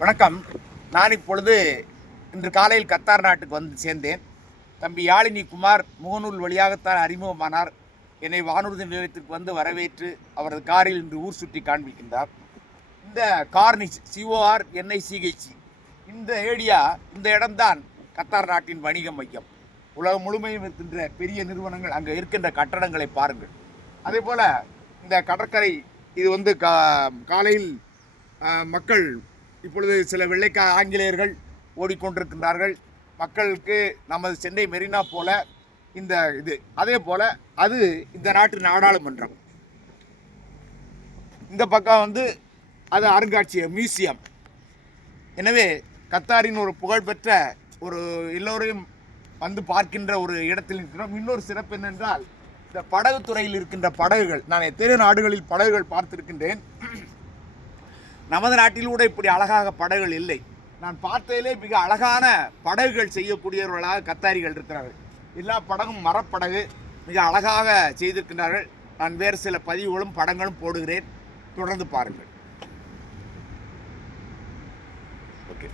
வணக்கம். நான் இப்பொழுது இன்று காலையில் கத்தார் நாட்டுக்கு வந்து சேர்ந்தேன். தம்பி யாழினி குமார் முகநூல் வழியாகத்தான் அறிமுகமானார். என்னை வானூர்தி நிலையத்திற்கு வந்து வரவேற்று அவரது காரில் இன்று ஊர் சுற்றி காண்பிக்கின்றார். இந்த கார்னிச் சிஓஆர் என்ஐசிஹெச்சி இந்த ஏரியா இந்த இடம்தான் கத்தார் நாட்டின் வணிக மையம். உலகம் முழுமையும் இருக்கின்ற பெரிய நிறுவனங்கள் அங்கே இருக்கின்ற கட்டடங்களை பாருங்கள். அதே போல் இந்த கடற்கரை இது வந்து கா காலையில் மக்கள் இப்பொழுது சில வெள்ளைக்கா ஆங்கிலேயர்கள் ஓடிக்கொண்டிருக்கின்றார்கள். மக்களுக்கு நமது சென்னை மெரினா போல இந்த இது அதே போல் அது இந்த நாட்டு நாடாளுமன்றம். இந்த பக்கம் வந்து அது அருங்காட்சியகம் மியூசியம். எனவே கத்தாரின் ஒரு புகழ்பெற்ற ஒரு எல்லோரையும் வந்து பார்க்கின்ற ஒரு இடத்தில் இருக்கிறோம். இன்னொரு சிறப்பு என்னென்றால் இந்த படகு துறையில் இருக்கின்ற படகுகள் நான் எத்தனை நாடுகளில் படகுகள் பார்த்திருக்கின்றேன். நமது நாட்டில் கூட இப்படி அழகாக படகுகள் இல்லை. நான் பார்த்ததிலே மிக அழகான படகுகள் செய்யக்கூடியவர்களாக கத்தாரிகள் இருக்கிறார்கள். எல்லா படகும் மரப்படகு மிக அழகாக செய்திருக்கிறார்கள் நான் வேறு சில பதிவுகளும் படங்களும் போடுகிறேன். தொடர்ந்து பாருங்கள். ஓகே.